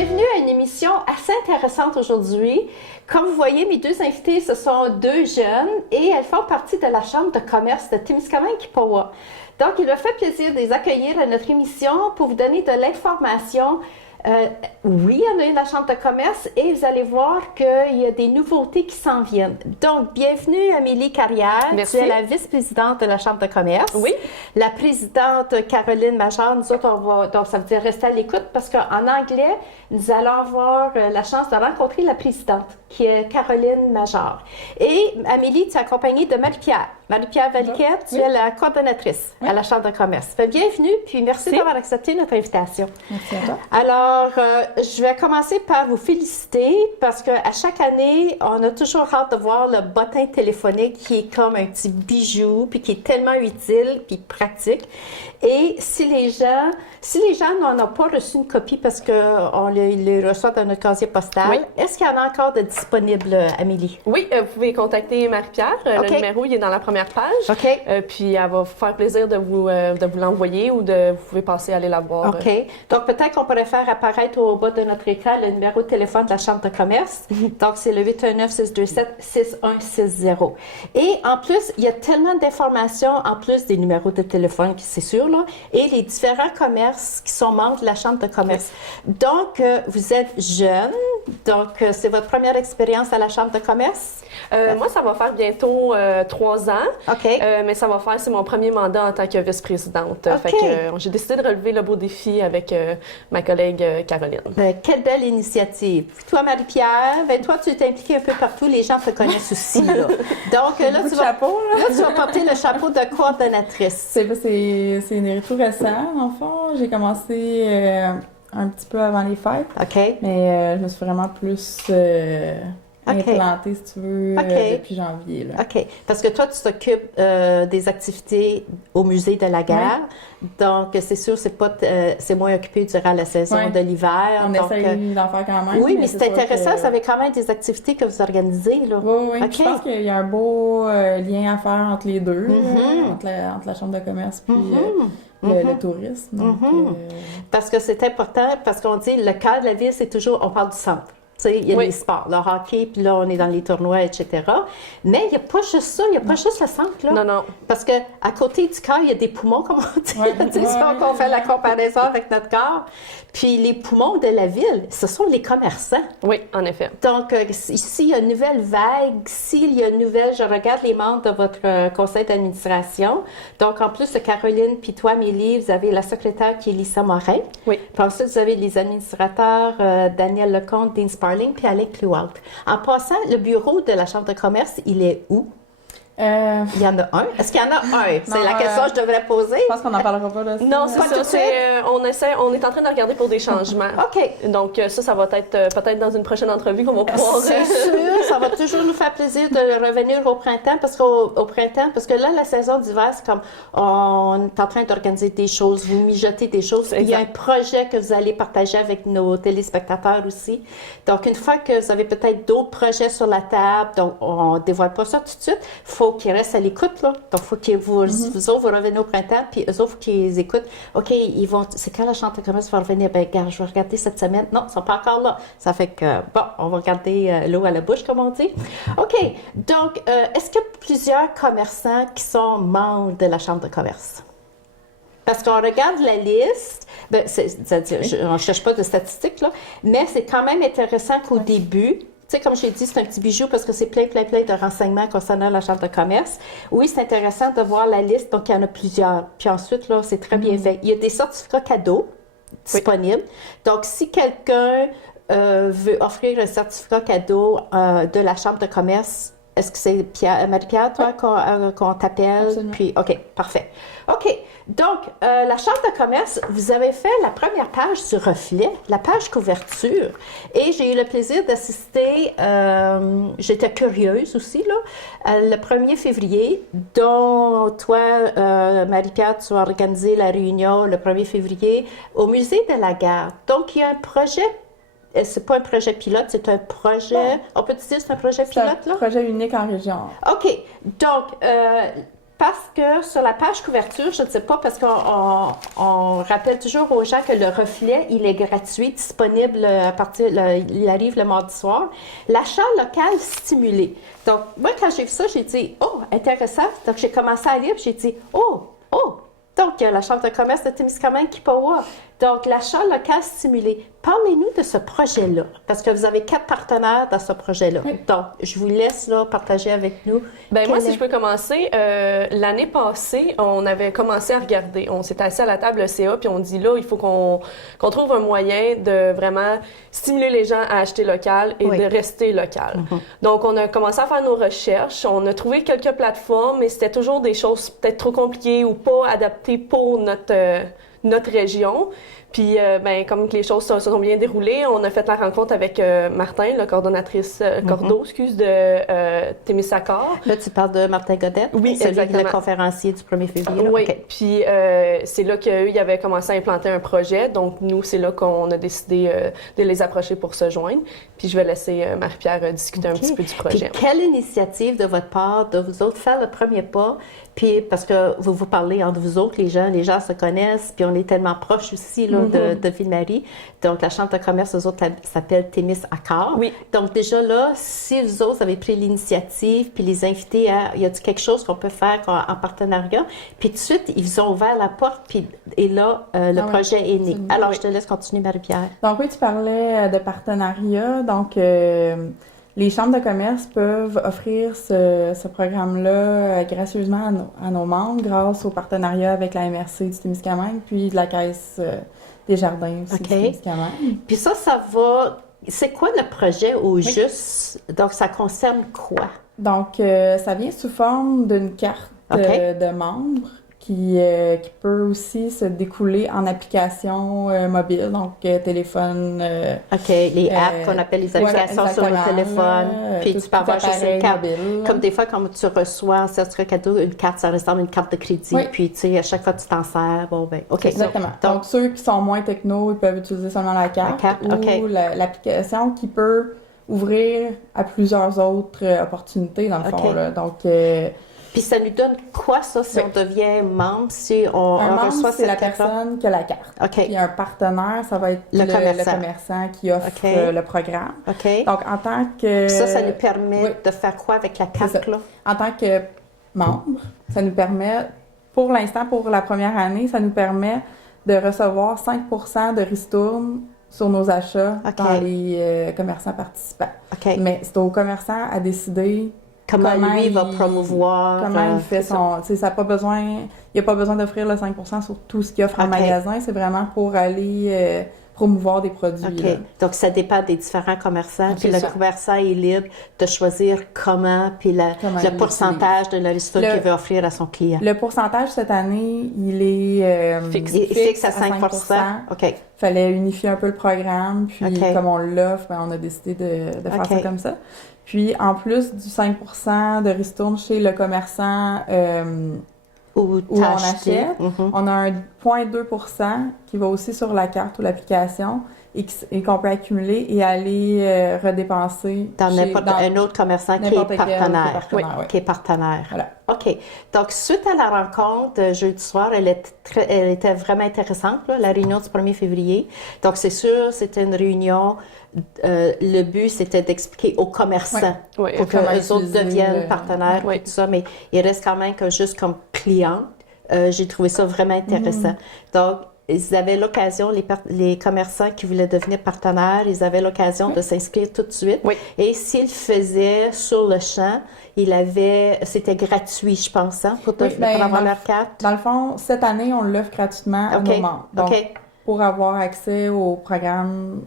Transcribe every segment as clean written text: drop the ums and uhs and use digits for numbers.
bienvenue à une émission assez intéressante aujourd'hui. Comme vous voyez, mes deux invités, ce sont deux jeunes et elles font partie de la Chambre de commerce de Témiscamingue-Quippawa. Donc, il me fait plaisir de les accueillir à notre émission pour vous donner de l'information. Oui, on a eu la Chambre de commerce et vous allez voir qu'il y a des nouveautés qui s'en viennent. Donc, bienvenue Amélie Carrière. Merci. Tu es la vice-présidente de la Chambre de commerce. Oui. La présidente Caroline Major, nous autres, donc ça veut dire rester à l'écoute parce qu'en anglais, nous allons avoir la chance de rencontrer la présidente, qui est Caroline Major. Et Amélie, tu es accompagnée de Marie-Pierre. Marie-Pierre Valiquette, tu es la coordonnatrice à la Chambre de commerce. Bienvenue, puis merci d'avoir accepté notre invitation. Merci à toi. Alors, je vais commencer par vous féliciter parce qu'à chaque année, on a toujours hâte de voir le bottin téléphonique qui est comme un petit bijou, puis qui est tellement utile, puis pratique. Et si les gens n'en ont pas reçu une copie parce qu'on les reçoit dans notre casier postal, est-ce qu'il y en a encore de disponibles, Amélie? Oui, vous pouvez contacter Marie-Pierre. Le numéro, il est dans la première page. OK. Puis elle va vous faire plaisir de vous l'envoyer ou vous pouvez passer aller la voir. OK. Donc, peut-être qu'on pourrait faire apparaître au bas de notre écran le numéro de téléphone de la Chambre de commerce. Donc, c'est le 819-627-6160. Et en plus, il y a tellement d'informations en plus des numéros de téléphone, c'est sûr, là, et les différents commerces qui sont membres de la Chambre de commerce. Donc, vous êtes jeune. Donc, c'est votre première expérience à la Chambre de commerce? Moi, ça va faire bientôt 3 ans. OK. Mais ça va faire, c'est mon premier mandat en tant que vice-présidente. OK. Fait que j'ai décidé de relever le beau défi avec ma collègue Caroline. Quelle belle initiative. Puis toi, Marie-Pierre, toi, tu es impliquée un peu partout. Les gens te connaissent aussi, là. Donc, là, tu vas porter le chapeau de coordonnatrice. C'est tout récent, en fond. J'ai commencé un petit peu avant les fêtes. OK. Mais je me suis vraiment plus implantée, si tu veux, depuis janvier. Là. OK. Parce que toi, tu t'occupes des activités au musée de la guerre. Oui. Donc, c'est sûr, c'est moins occupé durant la saison de l'hiver. On essaye d'en faire quand même. Oui, mais c'est intéressant. Ça avait quand même des activités que vous organisez, là. Oui. Okay. Je pense qu'il y a un beau lien à faire entre les deux, entre la Chambre de commerce puis le tourisme. Donc, parce que c'est important, parce qu'on dit le cœur de la ville, c'est toujours, on parle du centre. Il y a les sports, le hockey, puis là, on est dans les tournois, etc. Mais il n'y a pas juste ça, il n'y a pas juste le centre, là. Non. Parce qu'à côté du cœur, il y a des poumons, comme on dit. C'est ça qu'on fait la comparaison avec notre corps. Puis les poumons de la ville, ce sont les commerçants. Oui, en effet. Donc, ici, il y a une nouvelle vague. S'il y a une nouvelle, je regarde les membres de votre conseil d'administration. Donc, en plus de Caroline, puis toi, Amélie, vous avez la secrétaire qui est Lisa Morin. Oui. Puis ensuite, vous avez les administrateurs Daniel Lecomte, Dean Sparling, puis Alec Klualt. En passant, le bureau de la Chambre de commerce, il est où? Il y en a un. Est-ce qu'il y en a un? C'est la question que je devrais poser. Je pense qu'on n'en parlera pas de ça. Non, c'est ça. On est en train de regarder pour des changements. OK. Donc, ça va être peut-être dans une prochaine entrevue qu'on va pouvoir... C'est sûr, ça va toujours nous faire plaisir de revenir au printemps, parce que là, la saison d'hiver, c'est comme on est en train d'organiser des choses, vous mijotez des choses. Il y a un projet que vous allez partager avec nos téléspectateurs aussi. Donc, une fois que vous avez peut-être d'autres projets sur la table, donc on ne dévoile pas ça tout de suite, il faut qu'ils restent à l'écoute, là. Donc, il faut que vous autres, vous revenez au printemps, puis eux autres, faut qu'ils écoutent. OK, c'est quand la Chambre de commerce va revenir? Ben, regarde, je vais regarder cette semaine. Non, ils ne sont pas encore là. Ça fait que, bon, on va regarder l'eau à la bouche, comme on dit. OK, donc, est-ce qu'il y a plusieurs commerçants qui sont membres de la Chambre de commerce? Parce qu'on regarde la liste, c'est-à-dire, on ne cherche pas de statistiques, là, mais c'est quand même intéressant qu'au début, tu sais, comme j'ai dit, c'est un petit bijou parce que c'est plein de renseignements concernant la Chambre de commerce. Oui, c'est intéressant de voir la liste, donc il y en a plusieurs. Puis ensuite, là, c'est très bien fait. Il y a des certificats cadeaux disponibles. Donc, si quelqu'un veut offrir un certificat cadeau de la Chambre de commerce, est-ce que c'est Marie-Pierre, toi, qu'on t'appelle? Absolument. Puis, OK, parfait. OK, donc, la Chambre de commerce, vous avez fait la première page du reflet, la page couverture. Et j'ai eu le plaisir d'assister, j'étais curieuse aussi, là, le 1er février, dont toi, Marie-Pierre, tu as organisé la réunion le 1er février au Musée de la Gare. Donc, il y a un projet. C'est pas un projet pilote, c'est un projet... On peut dire que c'est un projet pilote, là? C'est un projet unique en région. OK. Donc, parce que sur la page couverture, je ne sais pas, parce qu'on rappelle toujours aux gens que le reflet, il est gratuit, disponible il arrive le mardi soir. L'achat local stimulé. Donc, moi, quand j'ai vu ça, j'ai dit, oh, intéressant. Donc, j'ai commencé à lire, puis j'ai dit, oh. Donc, il y a la Chambre de commerce de Témiscamingue qui pourvoit. Donc, l'achat local stimulé. Parlez-nous de ce projet-là, parce que vous avez 4 partenaires dans ce projet-là. Oui. Donc, je vous laisse là, partager avec nous. Ben moi, si je peux commencer, l'année passée, on avait commencé à regarder. On s'est assis à la table CA, puis on dit là, il faut qu'on trouve un moyen de vraiment stimuler les gens à acheter local et de rester local. Donc, on a commencé à faire nos recherches. On a trouvé quelques plateformes, mais c'était toujours des choses peut-être trop compliquées ou pas adaptées pour notre région. Puis, comme que les choses se sont bien déroulées, on a fait la rencontre avec Martin, la coordonnatrice Cordeau, de Témiscamingue. Là, tu parles de Martin Godette? Oui, celui exactement. le conférencier du 1er février. Là? Oui, Okay. puis c'est là qu'eux, ils avaient commencé à implanter un projet. Donc, nous, c'est là qu'on a décidé de les approcher pour se joindre. Puis, je vais laisser Marie-Pierre discuter un petit peu du projet. Puis, quelle initiative de votre part de vous autres faire le premier pas? Puis, parce que vous parlez entre vous autres, les gens se connaissent, puis on est tellement proches aussi là, de Ville-Marie. Donc, la Chambre de commerce, eux autres, s'appelle Témiscamingue. Oui. Donc, déjà là, si vous autres avez pris l'initiative, puis les inviter à... Y a-t-il quelque chose qu'on peut faire en partenariat? Puis, tout de suite, ils vous ont ouvert la porte, et là, le projet est né. Alors, je te laisse continuer, Marie-Pierre. Donc, oui, tu parlais de partenariat. Donc, les chambres de commerce peuvent offrir ce programme-là gracieusement à nos membres grâce au partenariat avec la MRC du Témiscamingue puis de la Caisse des Jardins aussi du Témiscamingue. Puis ça va... C'est quoi le projet au juste? Donc, ça concerne quoi? Donc, ça vient sous forme d'une carte de membres qui peut aussi se découler en application mobile, donc téléphone. Les apps qu'on appelle les applications sur le téléphone. Puis tu peux avoir juste une carte. Mobile. Comme des fois, quand tu reçois un certificat cadeau, une carte, ça ressemble à une carte de crédit. Oui. Puis tu sais, à chaque fois que tu t'en sers, OK. Exactement. Donc, ceux qui sont moins techno, ils peuvent utiliser seulement la carte ou l'application qui peut ouvrir à plusieurs autres opportunités, dans le fond. Là. Donc, puis ça nous donne quoi, ça, si on devient membre, si on reçoit c'est cette la carte-là? personne qui a la carte. OK. Puis un partenaire, ça va être le commerçant qui offre le programme. OK. Donc, en tant que... Ça nous permet de faire quoi avec la carte-là? En tant que membre, ça nous permet, pour l'instant, pour la première année, ça nous permet de recevoir 5% de ristourne sur nos achats dans les commerçants participants. OK. Mais c'est au commerçant à décider comment lui va promouvoir. Comment il fait son... Il n'a pas besoin d'offrir le 5% sur tout ce qu'il offre en magasin. C'est vraiment pour aller promouvoir des produits. Là. Donc, ça dépend des différents commerçants. Puis le commerçant est libre de choisir comment, puis le pourcentage de la ristourne qu'il veut offrir à son client. Le pourcentage cette année, il est fixe à 5%. OK. Il fallait unifier un peu le programme. Puis, comme on l'offre, on a décidé de faire ça comme ça. Puis, en plus du 5% de ristourne chez le commerçant où on achète, on a un 0,2% qui va aussi sur la carte ou l'application et qu'on peut accumuler et aller redépenser dans un autre commerçant qui est partenaire. Qui est partenaire. Voilà. OK. Donc, suite à la rencontre jeudi soir, elle était vraiment intéressante, là, la réunion du 1er février. Donc, c'est sûr, c'était une réunion. Le but, c'était d'expliquer aux commerçants pour que les autres deviennent partenaires et tout ça, mais il reste quand même que juste comme client. J'ai trouvé ça vraiment intéressant. Donc, ils avaient l'occasion, les commerçants qui voulaient devenir partenaires, ils avaient l'occasion de s'inscrire tout de suite. Oui. Et s'ils le faisaient sur le champ, c'était gratuit, je pense, pour avoir leur carte. Dans le fond, cette année, on l'offre gratuitement à nos membres. Donc, pour avoir accès au programme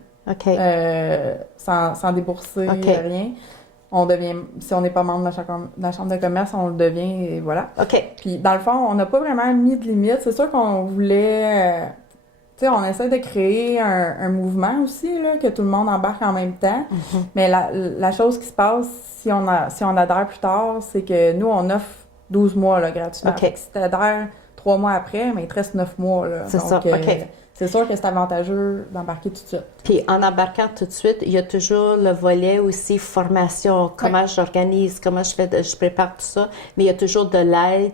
sans débourser rien, on devient, si on n'est pas membre de la chambre de commerce, on le devient et voilà. OK. Puis, dans le fond, on n'a pas vraiment mis de limite. C'est sûr qu'on voulait... tu sais, on essaie de créer un mouvement aussi, là, que tout le monde embarque en même temps. Mais la chose qui se passe, si on adhère plus tard, c'est que nous, on offre 12 mois là, gratuitement. Si tu adhères 3 mois après, mais il te reste 9 mois. Là. C'est ça, OK. c'est sûr que c'est avantageux d'embarquer tout de suite. Puis en embarquant tout de suite, il y a toujours le volet aussi formation, comment j'organise, comment je prépare tout ça, mais il y a toujours de l'aide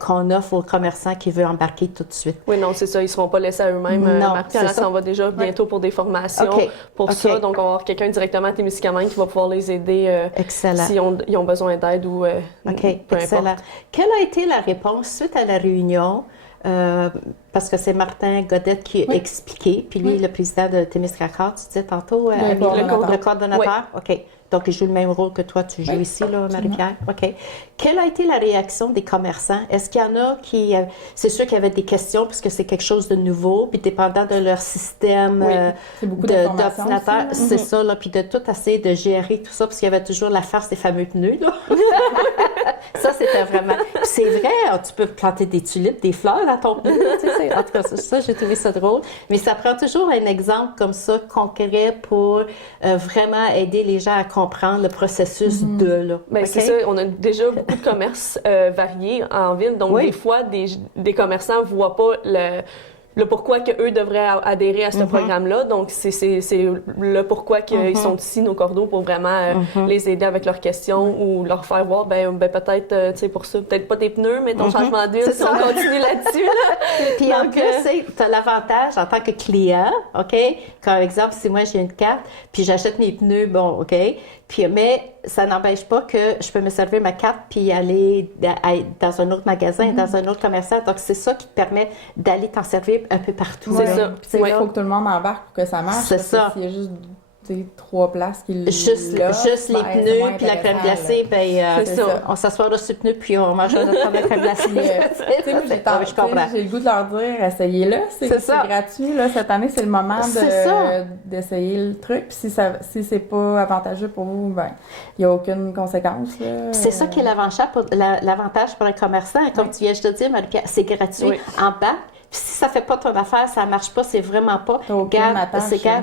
qu'on offre aux commerçants qui veulent embarquer tout de suite. Oui, non, c'est ça, ils ne seront pas laissés à eux-mêmes. Marie-Pierre s'en va déjà bientôt pour des formations pour ça, donc on va avoir quelqu'un directement à Témiscamingue qui va pouvoir les aider s'ils ont besoin d'aide ou peu importe. Quelle a été la réponse suite à la réunion? Parce que c'est Martin Godette qui a expliqué, puis lui, le président de Témiscamingue, tu disais tantôt, le coordonnateur. OK. Donc, il joue le même rôle que toi, tu joues ici, là, Marie-Pierre. OK. Quelle a été la réaction des commerçants? Est-ce qu'il y en a qui... c'est sûr qu'il y avait des questions, parce que c'est quelque chose de nouveau, puis dépendant de leur système d'ordinateur, c'est ça, là, puis de tout essayer de gérer tout ça, parce qu'il y avait toujours la farce des fameux pneus, là. Ça, c'était vraiment... C'est vrai, tu peux planter des tulipes, des fleurs dans ton pneu, là, tu sais. En tout cas, ça, j'ai trouvé ça drôle. Mais ça prend toujours un exemple comme ça, concret, pour vraiment aider les gens à comprendre le processus de, là. Bien, c'est ça, on a déjà beaucoup de commerces variés en ville, donc des fois, des commerçants ne voient pas le pourquoi qu'eux devraient adhérer à ce programme-là. Donc, c'est le pourquoi qu'ils sont ici, nos cordeaux, pour vraiment les aider avec leurs questions ou leur faire voir, ben peut-être, tu sais, pour ça, peut-être pas tes pneus, mais ton changement d'huile, si on continue là-dessus. Là. Puis en plus, tu as l'avantage en tant que client, OK? Comme exemple, si moi j'ai une carte, puis j'achète mes pneus, bon, OK? Puis, mais ça n'empêche pas que je peux me servir ma carte puis aller dans un autre magasin, dans un autre commerçant. Donc, c'est ça qui te permet d'aller t'en servir un peu partout. C'est ça. Il faut que tout le monde embarque pour que ça marche. C'est ça. S'il y a juste 3 places qui juste les pneus puis la crème glacée, on s'assoira sur le pneu puis on mange notre crème glacée. J'ai le goût de leur dire, essayez-le, c'est gratuit. Là, cette année, c'est le moment d'essayer le truc. Puis si c'est pas avantageux pour vous, ben il n'y a aucune conséquence. C'est ça qui est l'avantage pour un commerçant. Comme tu viens de te dire, Marie-Pierre, c'est gratuit. En bas. Puis si ça ne fait pas ton affaire, ça ne marche pas, c'est vraiment pas. Garde.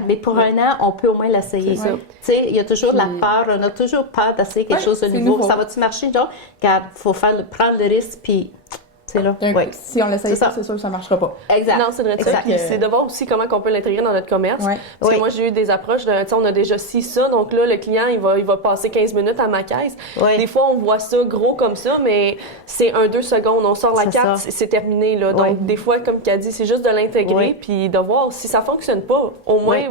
Mais pour un an, on peut au moins l'essayer. Tu sais, il y a toujours la peur, on a toujours peur d'essayer quelque chose de nouveau. Ça va-tu marcher? Donc, regarde, il faut prendre le risque, puis... Là. Si on l'essaye pas, c'est sûr que ça ne marchera pas. Exact. Non, c'est vrai. C'est de voir aussi comment on peut l'intégrer dans notre commerce. Parce que moi, j'ai eu des approches de, on a déjà ça, donc là, le client, il va passer 15 minutes à ma caisse. Des fois, on voit ça gros comme ça, mais c'est 1-2 secondes. On sort la carte, c'est terminé. Là. Donc, des fois, comme tu as dit, c'est juste de l'intégrer puis de voir si ça ne fonctionne pas. Au moins,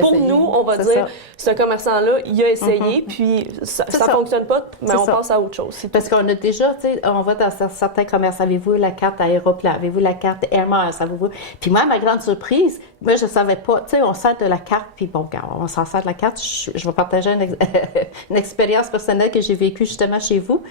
pour nous, on va dire, ce commerçant-là, il a essayé, puis ça ne fonctionne pas, mais on passe à autre chose. Parce qu'on a déjà, tu sais, on va dans certains commerces, avez-vous la carte Aéroplan, avez-vous la carte Air Miles, avez-vous... Puis moi, ma grande surprise, moi, je ne savais pas, tu sais, on sert de la carte, puis bon, quand on s'en sert de la carte, je vais partager une expérience personnelle que j'ai vécue justement chez vous.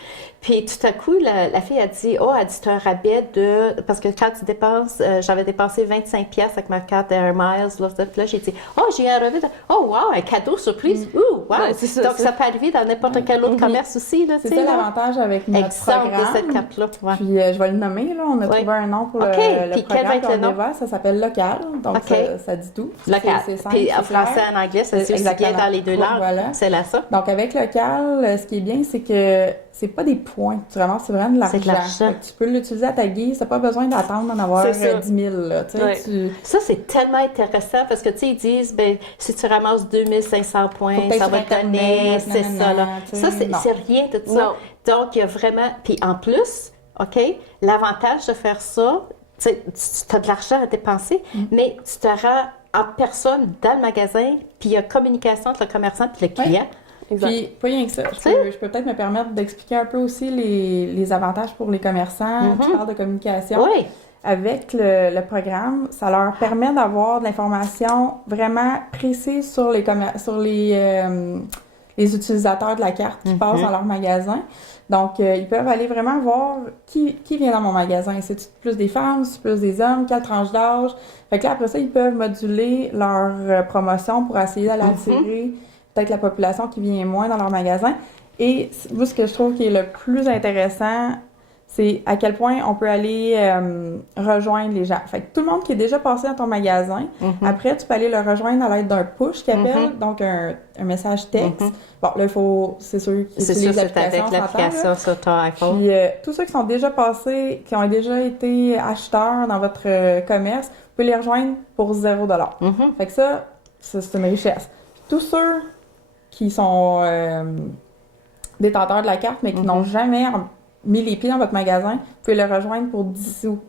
Puis tout à coup, la fille a dit, c'est un rabais de... Parce que quand tu dépenses, j'avais dépensé 25$ avec ma carte Air Miles, là j'ai dit, j'ai un rabais de... Oh, wow, un cadeau surprise! Wow! Ouais, donc, ça peut arriver dans n'importe quel autre commerce aussi, là, c'est ça l'avantage avec notre programme. De cette carte-là. Puis, je vais le nommer, là. On a trouvé un nom pour le programme qu'on développe. Ça s'appelle Local. Donc, ça dit tout. Local. C'est simple, puis, en français et en anglais, ça dit aussi bien dans les deux langues. Voilà. C'est là ça. Donc, avec Local, ce qui est bien, c'est que c'est pas des points. C'est vraiment de l'argent. C'est de l'argent. Tu peux l'utiliser à ta guise. Tu n'as pas besoin d'attendre d'en avoir 10 000. Là, Ça, c'est tellement intéressant parce que, tu sais, ils disent, si tu ramasses 2500 points, ça va te donner, c'est ça, là. Ça, c'est rien de ça. Non. Donc, il y a vraiment... Puis en plus, OK, l'avantage de faire ça, tu as de l'argent à dépenser, mais tu te rends en personne dans le magasin, puis il y a communication entre le commerçant et le client. Puis, pas rien que ça. Je peux peut-être me permettre d'expliquer un peu aussi les avantages pour les commerçants. Tu parles de communication. Oui. Avec le programme, ça leur permet d'avoir de l'information vraiment précise sur les utilisateurs de la carte qui passent dans leur magasin. Donc, ils peuvent aller vraiment voir qui vient dans mon magasin. C'est plus des femmes, c'est plus des hommes, quelle tranche d'âge. Fait que là, après ça, ils peuvent moduler leur promotion pour essayer d'aller attirer peut-être la population qui vient moins dans leur magasin. Et vous, ce que je trouve qui est le plus intéressant, c'est à quel point on peut aller rejoindre les gens. Fait que tout le monde qui est déjà passé dans ton magasin, après, tu peux aller le rejoindre à l'aide d'un push qui appelle, donc un message texte. Bon, là, c'est sûr qu'ils utilisent l'application. C'est l'application sur ton iPhone. Puis, tous ceux qui sont déjà passés, qui ont déjà été acheteurs dans votre commerce, vous pouvez les rejoindre pour 0 $. Fait que ça, c'est une richesse. Puis, tous ceux qui sont détenteurs de la carte, mais qui n'ont jamais mis les pieds dans votre magasin, vous pouvez le rejoindre pour 10 sous.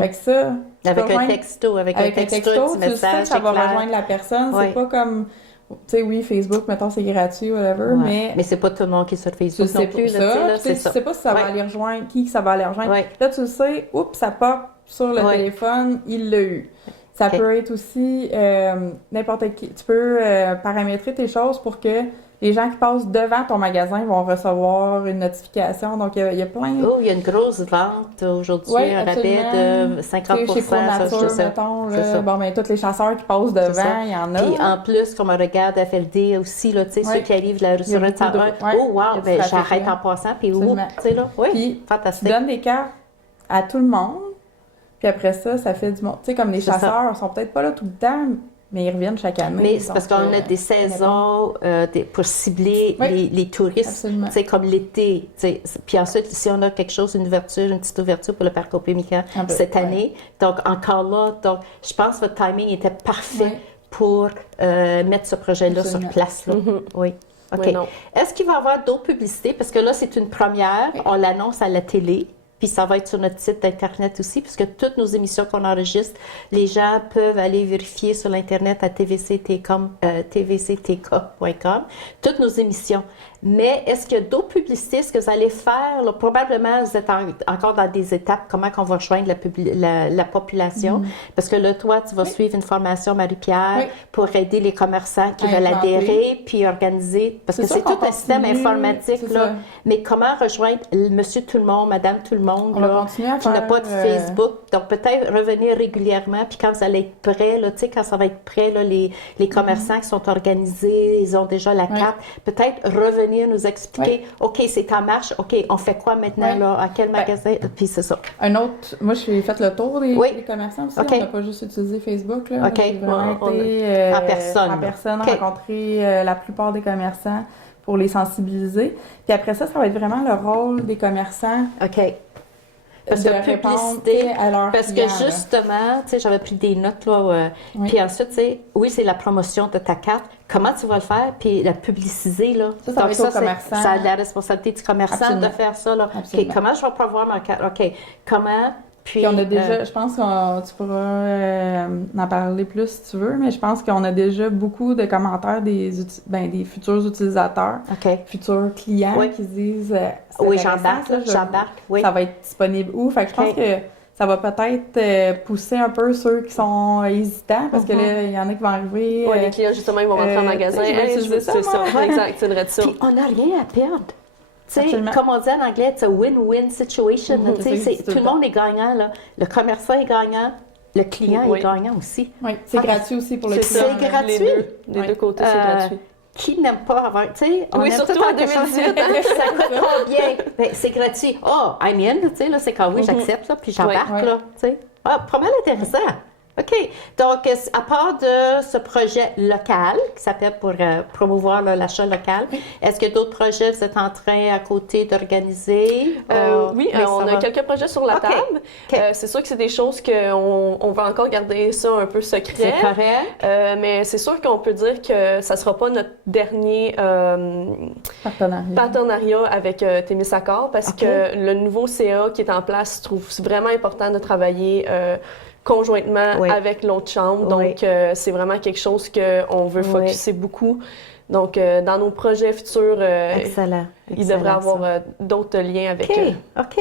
Fait que ça... Avec un texto, un petit tu message, sais que ça va rejoindre la personne. C'est pas comme... Tu sais, oui, Facebook, mettons, c'est gratuit, whatever, mais c'est pas tout le monde qui est sur Facebook tu sais non plus. Tu sais pas si ça va aller rejoindre, qui ça va aller rejoindre. Là, tu le sais, oups, ça pop sur le téléphone, il l'a eu. Ça peut être aussi n'importe qui. Tu peux paramétrer tes choses pour que les gens qui passent devant ton magasin vont recevoir une notification. Donc, il y a plein... Oh, il y a une grosse vente aujourd'hui, un rabais de 50%. Chez ProNature, mettons, bon, ben, tous les chasseurs qui passent devant, il y en a. Puis en plus, comme on regarde FLD aussi, là, tu sais, ceux qui arrivent de la rue sur 101, oh wow, ben, j'arrête en passant, puis tu sais, là, oui, fantastique. Tu donnes des cartes à tout le monde, puis après ça, ça fait du monde. Tu sais, comme les chasseurs sont peut-être pas là tout le temps, mais ils reviennent chaque année. Mais c'est parce qu'on a des saisons pour cibler les touristes, tu sais, comme l'été. Puis ensuite, si on a quelque chose, une petite ouverture pour le parc Opémica cette année, donc encore là, donc je pense que votre timing était parfait pour mettre ce projet-là sur place. Là. Oui. OK. Oui, est-ce qu'il va y avoir d'autres publicités? Parce que là, c'est une première. On l'annonce à la télé. Puis ça va être sur notre site Internet aussi, puisque toutes nos émissions qu'on enregistre, les gens peuvent aller vérifier sur l'Internet à tvctk.com, toutes nos émissions. Mais est-ce qu'il y a d'autres publicités? Est-ce que vous allez faire? Là, probablement, vous êtes encore dans des étapes, comment qu'on va rejoindre la population. Parce que là, toi, tu vas suivre une formation, Marie-Pierre, pour aider les commerçants qui veulent adhérer, puis organiser. Parce que c'est tout un système informatique. Là. Mais comment rejoindre monsieur tout le monde, madame tout le monde, là, qui n'a pas de Facebook? Donc, peut-être revenir régulièrement, puis quand vous allez être prêts, là, tu sais, quand ça va être prêt, là, les commerçants qui sont organisés, ils ont déjà la carte, peut-être revenir nous expliquer, OK, c'est en marche, OK, on fait quoi maintenant, là, à quel magasin, puis c'est ça. Un autre, moi, j'ai fait le tour des commerçants aussi, on n'a pas juste utilisé Facebook, là, j'ai vraiment été en personne, rencontrer la plupart des commerçants pour les sensibiliser, puis après ça va être vraiment le rôle des commerçants. OK. Parce que publicité, parce que justement, tu sais, j'avais pris des notes, là, puis ensuite, tu sais, oui, c'est la promotion de ta carte. Comment tu vas le faire? Puis la publiciser, là. Ça va être au commerçant. Ça a la responsabilité du commerçant de faire ça, là. OK, comment je vais promouvoir ma carte? OK, comment... Puis on a déjà, je pense que tu pourras en parler plus si tu veux, mais je pense qu'on a déjà beaucoup de commentaires des futurs utilisateurs, futurs clients qui se disent oui, j'embarque, oui. Ça va être disponible où? Fait que je pense que ça va peut-être pousser un peu ceux qui sont hésitants, parce que là, il y en a qui vont arriver. Oui, les clients, justement, ils vont rentrer en magasin. C'est ça, exact, c'est vrai de ça. Puis on n'a rien à perdre. Tu sais, comme on dit en anglais, c'est win-win situation. Tout le monde est gagnant. Là. Le commerçant est gagnant, le client est gagnant aussi. Oui, c'est gratuit aussi pour le client. C'est gratuit. Les deux côtés, c'est gratuit. Qui n'aime pas avoir, tu sais, on aime surtout tout en 2018. Ça coûte combien? Ben, c'est gratuit. Oh, I'm in, tu sais, là, c'est quand oui, j'accepte, là, puis j'embarque, là, tu sais. Ah, pas mal intéressant. OK. Donc, à part de ce projet local, qui s'appelle pour promouvoir l'achat local, est-ce que d'autres projets vous êtes en train à côté d'organiser? Oui, on a quelques projets sur la table. C'est sûr que c'est des choses qu'on va encore garder ça un peu secret. C'est correct. Mais c'est sûr qu'on peut dire que ça ne sera pas notre dernier partenariat avec Témiscouata parce que le nouveau CA qui est en place trouve vraiment important de travailler conjointement avec l'autre chambre. Donc, c'est vraiment quelque chose qu'on veut focusser beaucoup. Donc, dans nos projets futurs, il devrait y avoir d'autres liens avec eux. OK.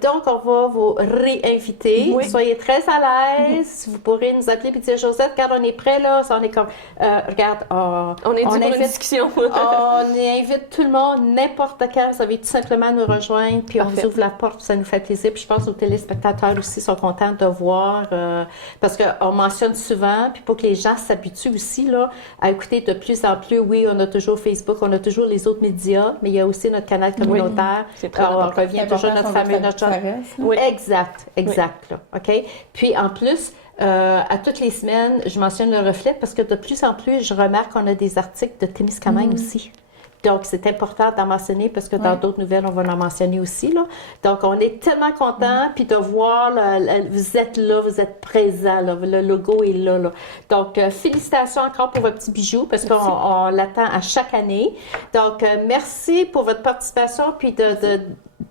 Donc, on va vous réinviter. Soyez très à l'aise. Vous pourrez nous appeler et dire, Josette, regarde, on est prêt là. On est comme, regarde, on est dû pour une discussion. On invite tout le monde, n'importe quand. Vous avez tout simplement nous rejoindre. Puis, on vous ouvre la porte. Ça nous fait plaisir. Puis, je pense que nos téléspectateurs aussi sont contents de voir parce qu'on mentionne souvent, puis pour que les gens s'habituent aussi là, à écouter de plus en plus, oui, on a toujours Facebook, on a toujours les autres médias, mais il y a aussi notre canal communautaire. C'est très on revient toujours à notre fameux, notre genre. Oui. Exact, là, OK? Puis en plus, à toutes les semaines, je mentionne le reflet parce que de plus en plus, je remarque qu'on a des articles de Témiscamingue aussi. Donc, c'est important d'en mentionner parce que dans d'autres nouvelles, on va en mentionner aussi. Là. Donc, on est tellement contents, puis de voir, vous êtes là, vous êtes présents, là, le logo est là. Là. Donc, félicitations encore pour votre petit bijou parce qu'on l'attend à chaque année. Donc, merci pour votre participation, puis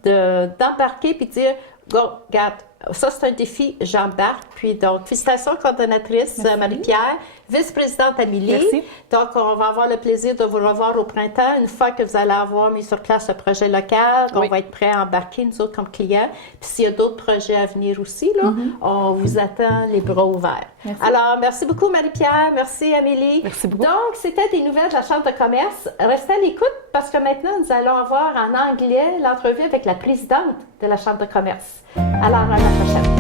d'embarquer, puis de dire, go, regarde, ça, c'est un défi, j'embarque. Puis, donc, félicitations, coordonnatrice Marie-Pierre, vice-présidente Amélie. Merci. Donc, on va avoir le plaisir de vous revoir au printemps, une fois que vous allez avoir mis sur place le projet local, qu'on va être prêt à embarquer, nous autres, comme clients. Puis, s'il y a d'autres projets à venir aussi, là, on vous attend les bras ouverts. Merci. Alors, merci beaucoup, Marie-Pierre. Merci, Amélie. Merci beaucoup. Donc, c'était des nouvelles de la Chambre de commerce. Restez à l'écoute parce que maintenant, nous allons avoir en anglais l'entrevue avec la présidente de la Chambre de commerce. Alors, à la prochaine.